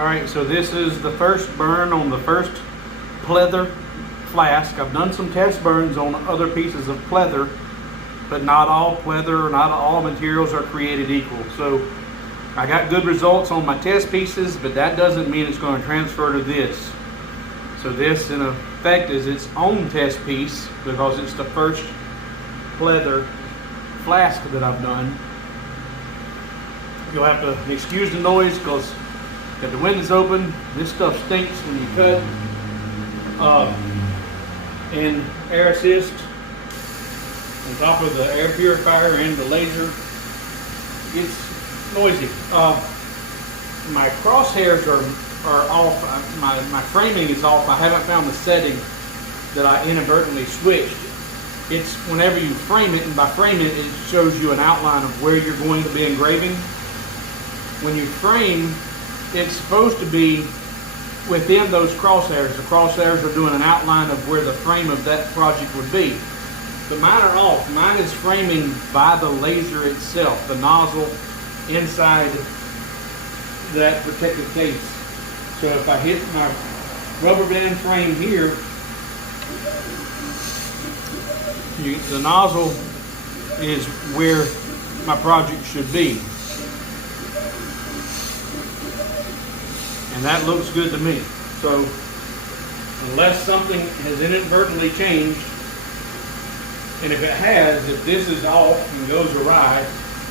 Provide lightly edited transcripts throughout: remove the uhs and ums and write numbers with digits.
Alright, so this is the first burn on the first pleather flask. I've done some test burns on other pieces of pleather, but not all pleather, not all materials are created equal. So I got good results on my test pieces, but that doesn't mean it's going to transfer to this. So this in effect is its own test piece because it's the first pleather flask that I've done. You'll have to excuse the noise because if the windows open, this stuff stinks when you cut. And air assist on top of the air purifier and the laser. It's noisy. My crosshairs are off. My framing is off. I haven't found the setting that I inadvertently switched. It's whenever you frame it, and by frame it, it shows you an outline of where you're going to be engraving. When you frame, it's supposed to be within those crosshairs. The crosshairs are doing an outline of where the frame of that project would be. But mine are off. Mine is framing by the laser itself, the nozzle inside that protective case. So if I hit my rubber band frame here, the nozzle is where my project should be. And that looks good to me. So unless something has inadvertently changed, and if it has, if this is off and goes awry,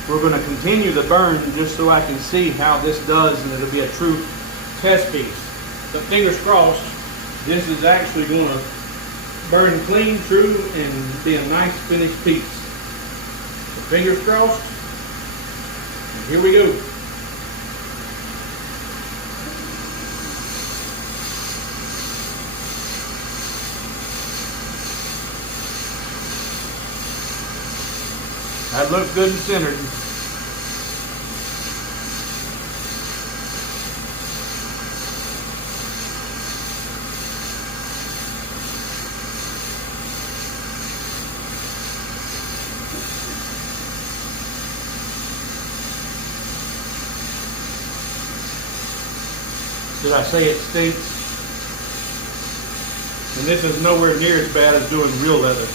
we're going to continue the burn just so I can see how this does, and it'll be a true test piece. But fingers crossed, this is actually going to burn clean, true, and be a nice finished piece. So fingers crossed, and here we go. That looks good and centered. Did I say it stinks? And this is nowhere near as bad as doing real leather.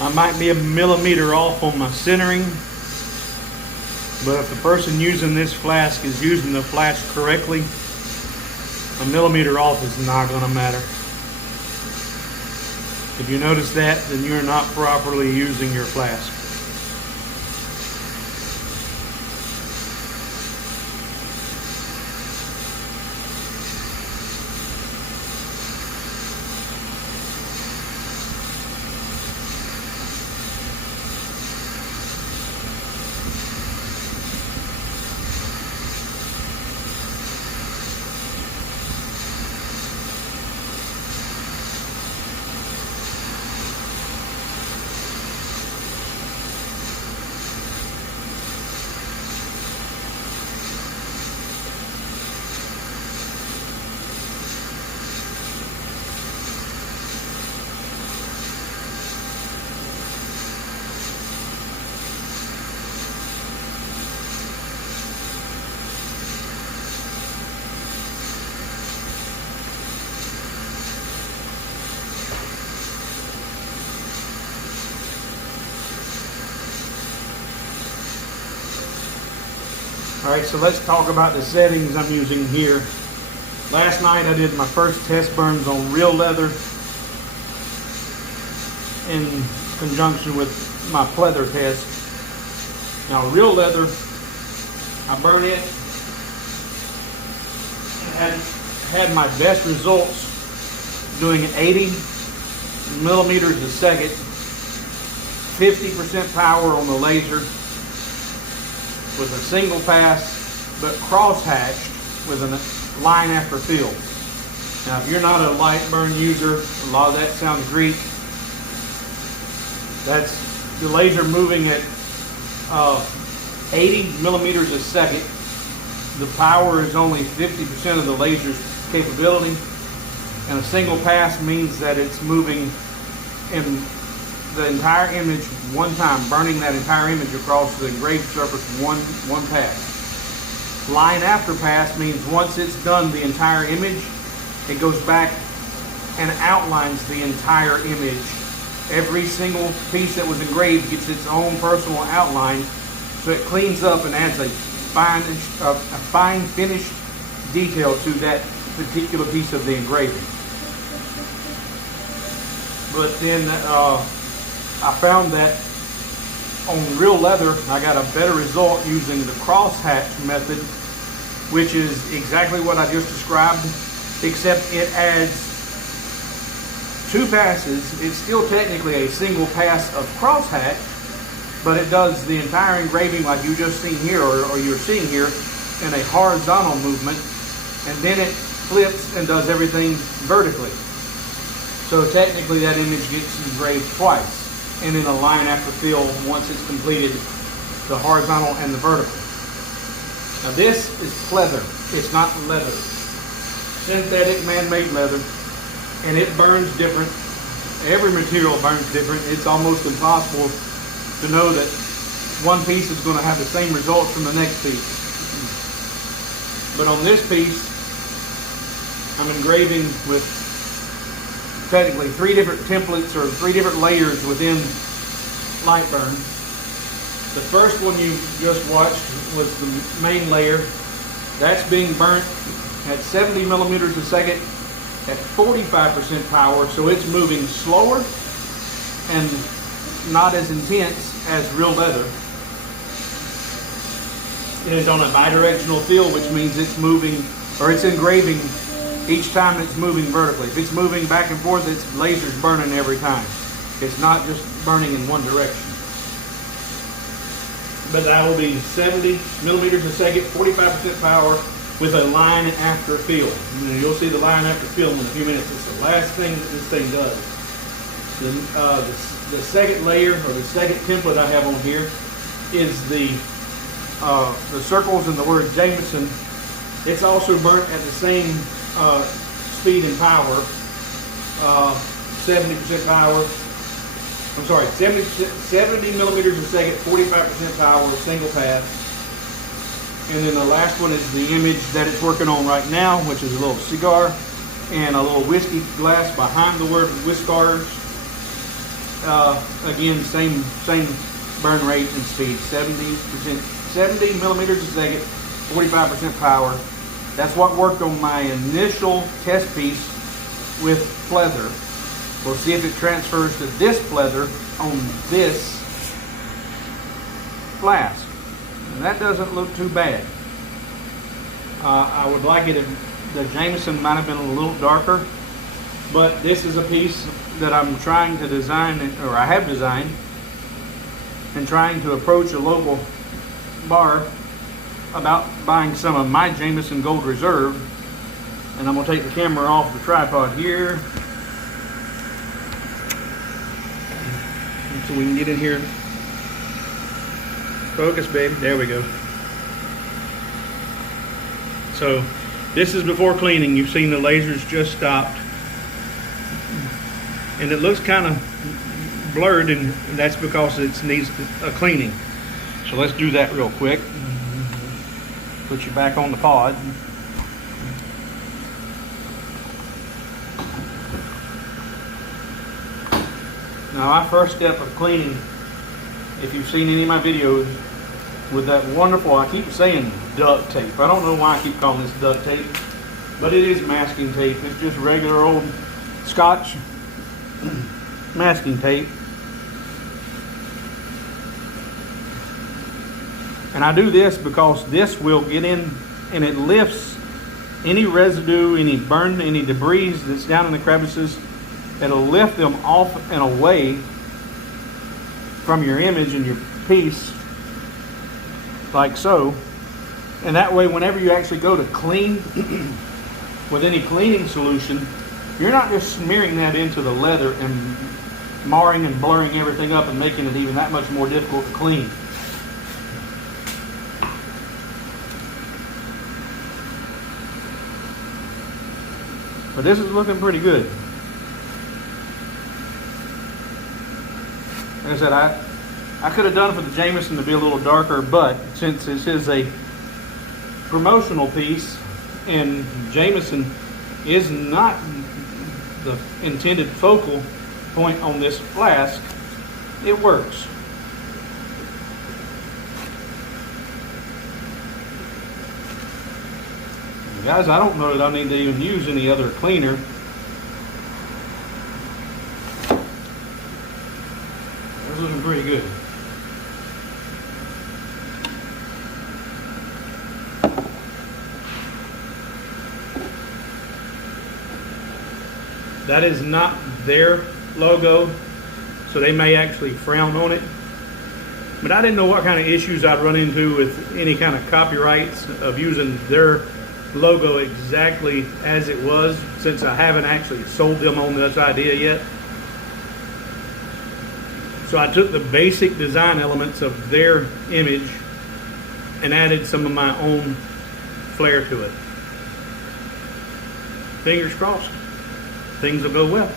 I might be a millimeter off on my centering, but if the person using this flask is using the flask correctly, a millimeter off is not going to matter. If you notice that, then you're not properly using your flask. All right, so let's talk about the settings I'm using here. Last night I did my first test burns on real leather in conjunction with my pleather test. Now real leather, I burn it, had my best results doing 80 millimeters a second, 50% power on the laser with a single pass, but cross-hatched with a line after fill. Now, if you're not a light burn user, a lot of that sounds Greek. That's the laser moving at 80 millimeters a second. The power is only 50% of the laser's capability, and a single pass means that it's moving in the entire image one time, burning that entire image across the engraved surface one pass. Line after pass means once it's done the entire image, it goes back and outlines the entire image. Every single piece that was engraved gets its own personal outline, so it cleans up and adds a fine finished detail to that particular piece of the engraving. But then I found that on real leather, I got a better result using the crosshatch method, which is exactly what I just described, except it adds 2 passes. It's still technically a single pass of crosshatch, but it does the entire engraving like you just seen here, or you're seeing here, in a horizontal movement, and then it flips and does everything vertically. So technically that image gets engraved twice, and in a line after fill once it's completed the horizontal and the vertical. Now this is pleather, it's not leather. Synthetic man-made leather, and it burns different. Every material burns different. It's almost impossible to know that one piece is going to have the same results from the next piece. But on this piece, I'm engraving with technically 3 different templates or 3 different layers within light burn. The first one you just watched was the main layer. That's being burnt at 70 millimeters a second at 45% power, so it's moving slower and not as intense as real leather. It is on a bidirectional fill, which means it's moving, or it's engraving each time it's moving vertically. If it's moving back and forth, its laser's burning every time. It's not just burning in one direction. But that will be 70 millimeters a second, 45% power with a line after fill. You'll see the line after fill in a few minutes. It's the last thing that this thing does. The second layer, or the second template I have on here, is the circles and the word Jameson. It's also burnt at the same speed and power, 70% power. I'm sorry, 70 millimeters a second, 45% power, single pass. And then the last one is the image that it's working on right now, which is a little cigar and a little whiskey glass behind the word whiskars. Again, same burn rate and speed, 70 millimeters a second, 45% power. That's what worked on my initial test piece with pleather. We'll see if it transfers to this pleather on this flask. And that doesn't look too bad. I would like it if the Jameson might have been a little darker, but this is a piece that I'm trying to design, or I have designed, and trying to approach a local bar about buying some of my Jameson Gold Reserve. And I'm going to take the camera off the tripod here so we can get in here. Focus, baby. There we go. So this is before cleaning. You've seen the lasers just stopped, and it looks kind of blurred, and that's because it needs a cleaning. So let's do that real quick. Put you back on the pod. Now, my first step of cleaning, if you've seen any of my videos, with that wonderful, I keep saying duct tape. I don't know why I keep calling this duct tape, but it is masking tape. It's just regular old Scotch masking tape. And I do this because this will get in and it lifts any residue, any burn, any debris that's down in the crevices. It'll lift them off and away from your image and your piece, like so. And that way, whenever you actually go to clean with any cleaning solution, you're not just smearing that into the leather and marring and blurring everything up and making it even that much more difficult to clean. But this is looking pretty good. Like I said, I could have done it for the Jameson to be a little darker, but since this is a promotional piece and Jameson is not the intended focal point on this flask, it works. Guys, I don't know that I need to even use any other cleaner. This is looking pretty good. That is not their logo, so they may actually frown on it. But I didn't know what kind of issues I'd run into with any kind of copyrights of using their logo exactly as it was, since I haven't actually sold them on this idea yet. So I took the basic design elements of their image and added some of my own flair to it. Fingers crossed, things will go well.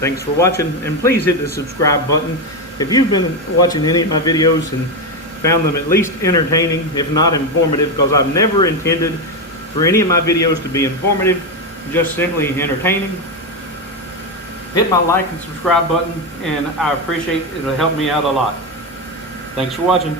Thanks for watching, and please hit the subscribe button. If you've been watching any of my videos and found them at least entertaining, if not informative, because I've never intended for any of my videos to be informative, just simply entertaining, hit my like and subscribe button, and I appreciate it. It'll help me out a lot. Thanks for watching.